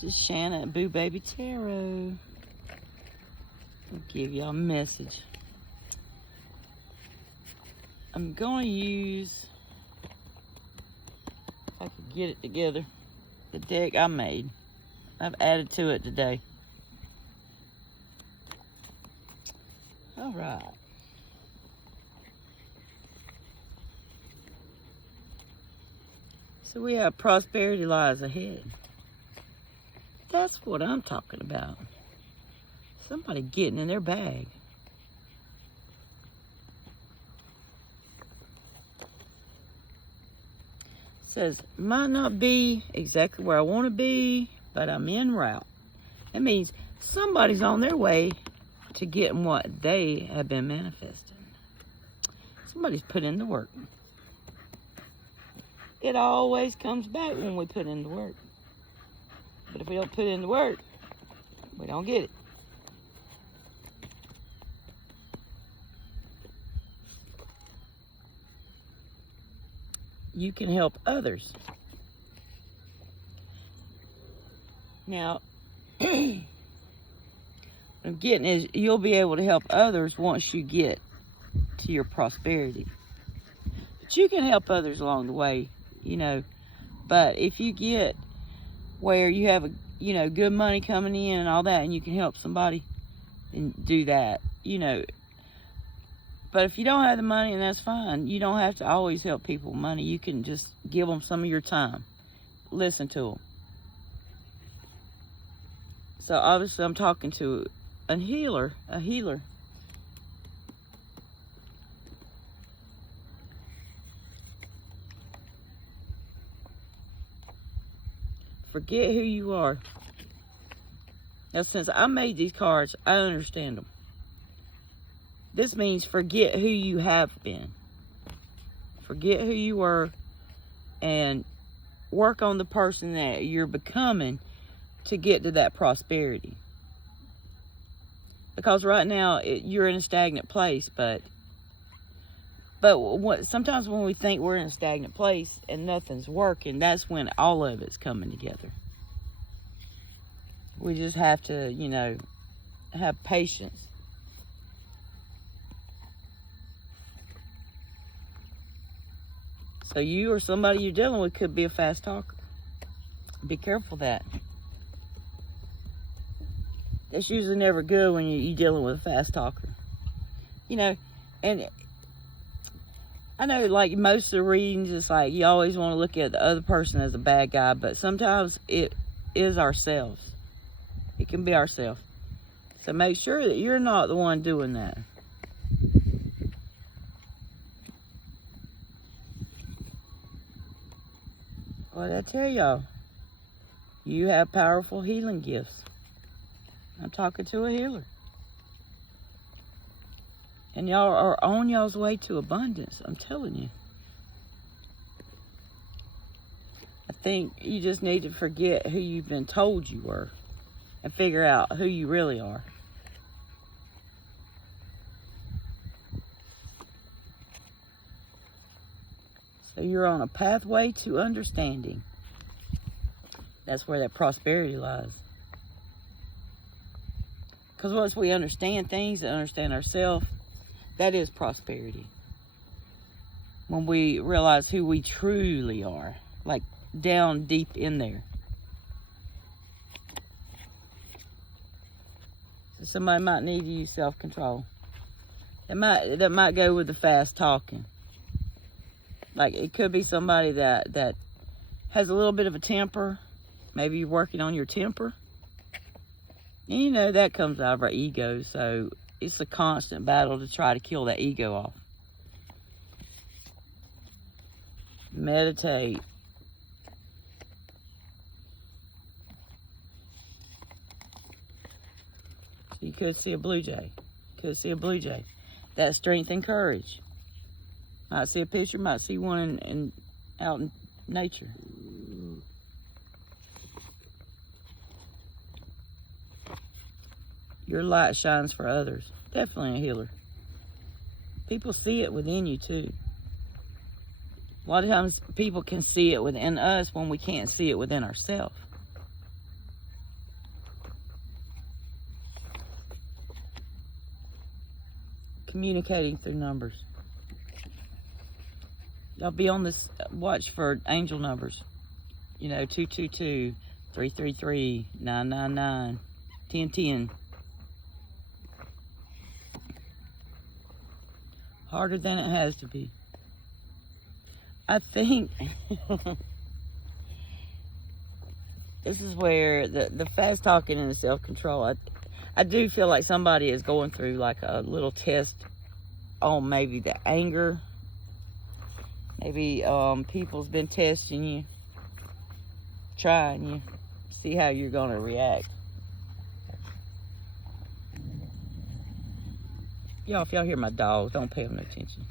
This is Shanna at Boo Baby Tarot. I'll give y'all a message. I'm going to use, if I can get it together, the deck I made. I've added to it today. All right. So we have prosperity lies ahead. That's what I'm talking about. Somebody getting in their bag. It says, might not be exactly where I want to be, but I'm en route. That means somebody's on their way to getting what they have been manifesting. Somebody's put in the work. It always comes back when we put in the work. But if we don't put in the work, we don't get it. You can help others. Now, what I'm getting is you'll be able to help others once you get to your prosperity. But you can help others along the way, you know. But if you get where you have good money coming in and all that, and you can help somebody, and do that, you know. But if you don't have the money, and that's fine. You don't have to always help people with money. You can just give them some of your time. Listen to them. So obviously I'm talking to a healer. Forget who you are. Now, since I made these cards, I understand them. This means forget who you have been. Forget who you were and work on the person that you're becoming to get to that prosperity. Because right now, you're in a stagnant place, but sometimes when we think we're in a stagnant place and nothing's working, that's when all of it's coming together. We just have to, have patience. So you or somebody you're dealing with could be a fast talker. Be careful of that. That's usually never good when you're dealing with a fast talker. And I know, like, most of the readings, it's like you always want to look at the other person as a bad guy, but sometimes it is ourselves. It can be ourselves. So make sure that you're not the one doing that. What did I tell y'all? You have powerful healing gifts. I'm talking to a healer. And y'all are on y'all's way to abundance. I'm telling you. I think you just need to forget who you've been told you were and figure out who you really are. So you're on a pathway to understanding. That's where that prosperity lies. Because once we understand things and understand ourselves, that is prosperity. When we realize who we truly are, like down deep in there. So somebody might need to use self-control. That might go with the fast talking. Like, it could be somebody that has a little bit of a temper. Maybe you're working on your temper. And that comes out of our ego, so it's a constant battle to try to kill that ego off. Meditate. So you could see a blue jay. That's strength and courage. Might see a picture, might see one out in nature. Your light shines for others. Definitely a healer. People see it within you too. A lot of times people can see it within us when we can't see it within ourselves. communicating through numbers. Y'all be on this watch for angel numbers. 222, 333, 999, 1010. Harder than it has to be. I think this is where the fast talking and the self-control, I do feel like somebody is going through like a little test on maybe the anger. Maybe people's been testing you, trying you, see how you're going to react. Y'all, if y'all hear my dogs, don't pay them no attention.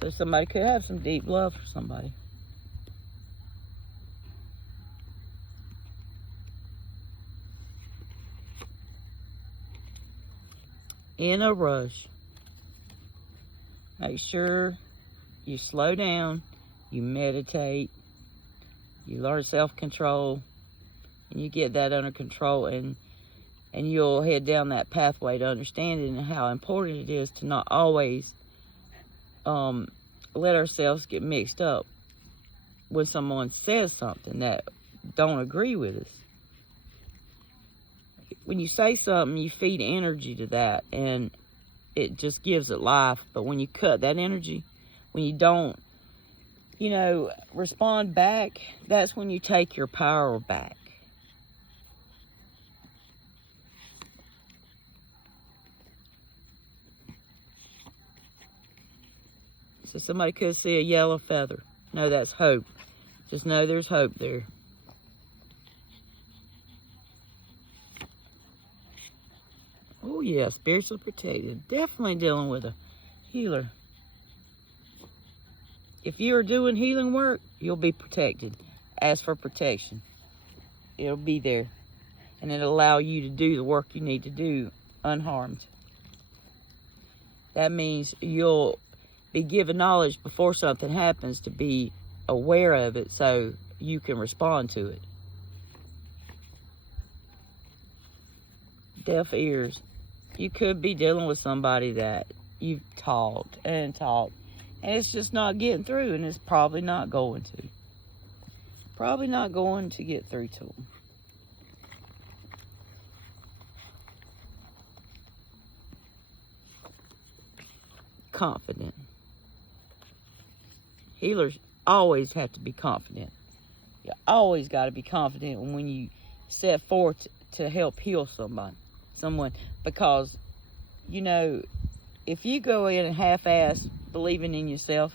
So somebody could have some deep love for somebody. In a rush. Make sure you slow down, you meditate, you learn self-control, and you get that under control, and you'll head down that pathway to understanding how important it is to not always let ourselves get mixed up when someone says something that don't agree with us. When you say something, you feed energy to that, and it just gives it life. But when you cut that energy, when you don't, respond back, that's when you take your power back. So somebody could see a yellow feather. No, that's hope. Just know there's hope there. Oh yeah, spiritually protected. Definitely dealing with a healer. If you're doing healing work, you'll be protected. Ask for protection. It'll be there. And it'll allow you to do the work you need to do unharmed. That means you'll be given knowledge before something happens to be aware of it so you can respond to it. Deaf ears. You could be dealing with somebody that you've talked and talked, and it's just not getting through, and it's probably not going to. Probably not going to get through to them. Confident. Healers always have to be confident. You always got to be confident when you set forth to help heal someone, because if you go in and half-ass believing in yourself,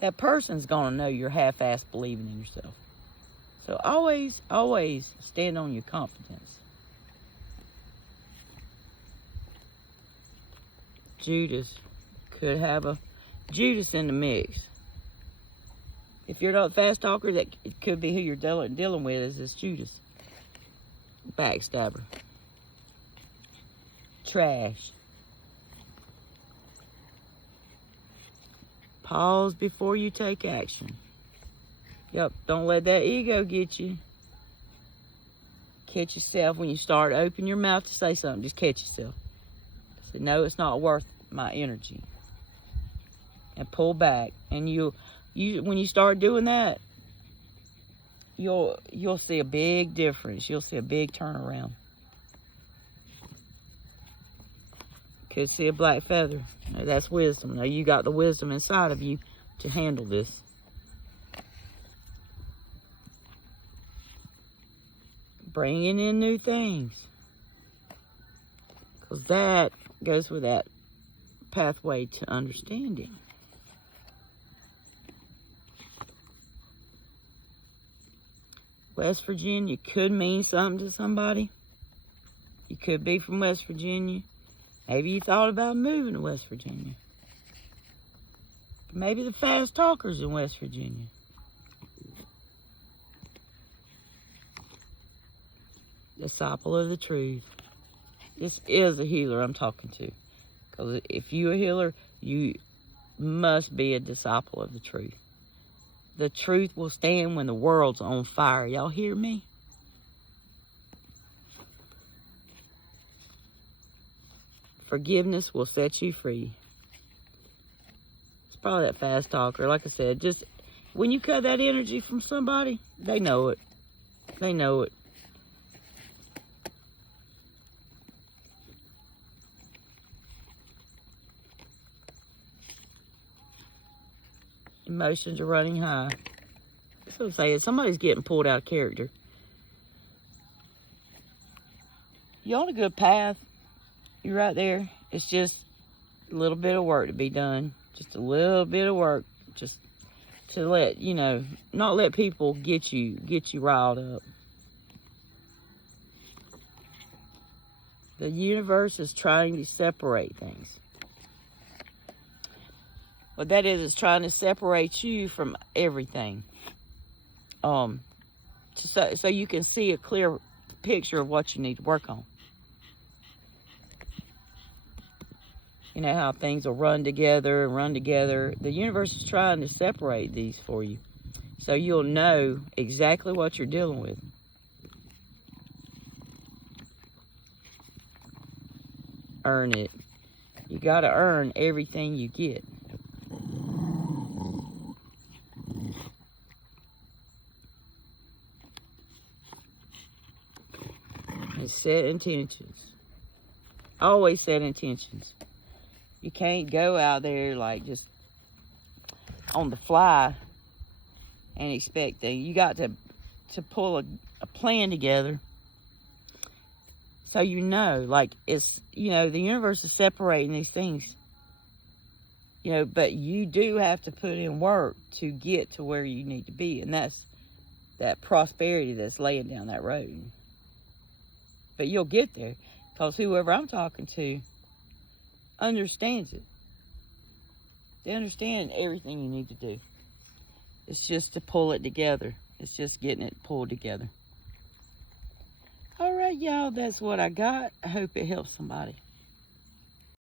that person's gonna know you're half-ass believing in yourself. So always stand on your confidence. Judas could have a Judas in the mix. If you're not a fast talker, that it could be who you're dealing with is this Judas. Backstabber. Trash. Pause before you take action. Yep, don't let that ego get you. Catch yourself when you start open your mouth to say something. Just catch yourself. Say, no, it's not worth my energy. And pull back. And when you start doing that, you'll see a big difference. You'll see a big turnaround. Could see a black feather. Now, that's wisdom. Now you got the wisdom inside of you to handle this. Bringing in new things. Because that goes with that pathway to understanding. West Virginia could mean something to somebody. You could be from West Virginia. Maybe you thought about moving to West Virginia. Maybe the fast talkers in West Virginia. Disciple of the truth. This is a healer I'm talking to. Because if you're a healer, you must be a disciple of the truth. The truth will stand when the world's on fire. Y'all hear me? Forgiveness will set you free. It's probably that fast talker. Like I said, just when you cut that energy from somebody, they know it. They know it. Emotions are running high. That's what I'm saying. Somebody's getting pulled out of character. You're on a good path. You're right there. It's just a little bit of work to be done. Just a little bit of work. Just to let, you know, not let people get you riled up. The universe is trying to separate things. What that is trying to separate you from everything. So you can see a clear picture of what you need to work on. You know how things will run together and run together. The universe is trying to separate these for you. So you'll know exactly what you're dealing with. Earn it. You got to earn everything you get. And set intentions. Always set intentions. You can't go out there like just on the fly and expect things. You got to pull a plan together. So you know, like it's, you know, the universe is separating these things. You know, but you do have to put in work to get to where you need to be. And that's that prosperity that's laying down that road. But you'll get there because whoever I'm talking to understands it. They understand everything you need to do. It's just to pull it together. It's just getting it pulled together. All right, y'all, that's what I got. I hope it helps somebody.